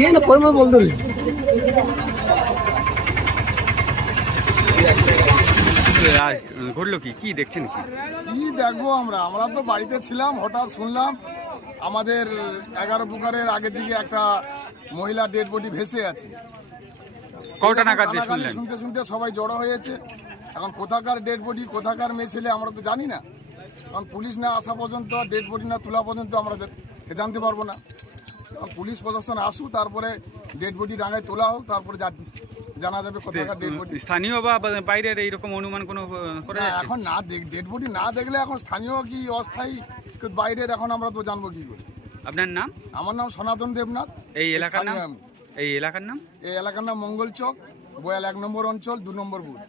ये ना कोई मत बोल दो ঘটলো কি দেখছেন কি দেখবো আমরা তো বাড়িতে ছিলাম, হঠাৎ শুনলাম আমাদের 11 পুকুরের আগের দিকে একটা মহিলা ডেড বডি ভেসে আছে। কটা নাগাদ শুনলেন? শুনতে শুনতে সবাই জড়ো হয়েছে। এখন কোথাকার ডেড বডি, কোথাকার মেয়ে ছেলে আমরা তো জানি না। কারণ পুলিশ না আসা পর্যন্ত, ডেড বডি না তোলা পর্যন্ত আমরা জানতে পারবো না। পুলিশ প্রশাসন আসুক, তারপরে ডেড বডি ডাঙায় তোলা হোক, তারপরে জানা যাবে কোথাকার ডেড বডি। স্থানীয় বা বাইরের এইরকম অনুমান কোনো করে যাচ্ছে? এখন না ডেড বডি না দেখলে এখন স্থানীয় কি অস্থায়ী বাইরের এখন আমরা তো জানবো কি করে। আপনার নাম? আমার নাম সনাতন দেবনাথ। এই এলাকার নাম? এই এলাকার নাম মঙ্গল চক, বয়াল 1 নম্বর অঞ্চল, 2 নম্বর বুথ।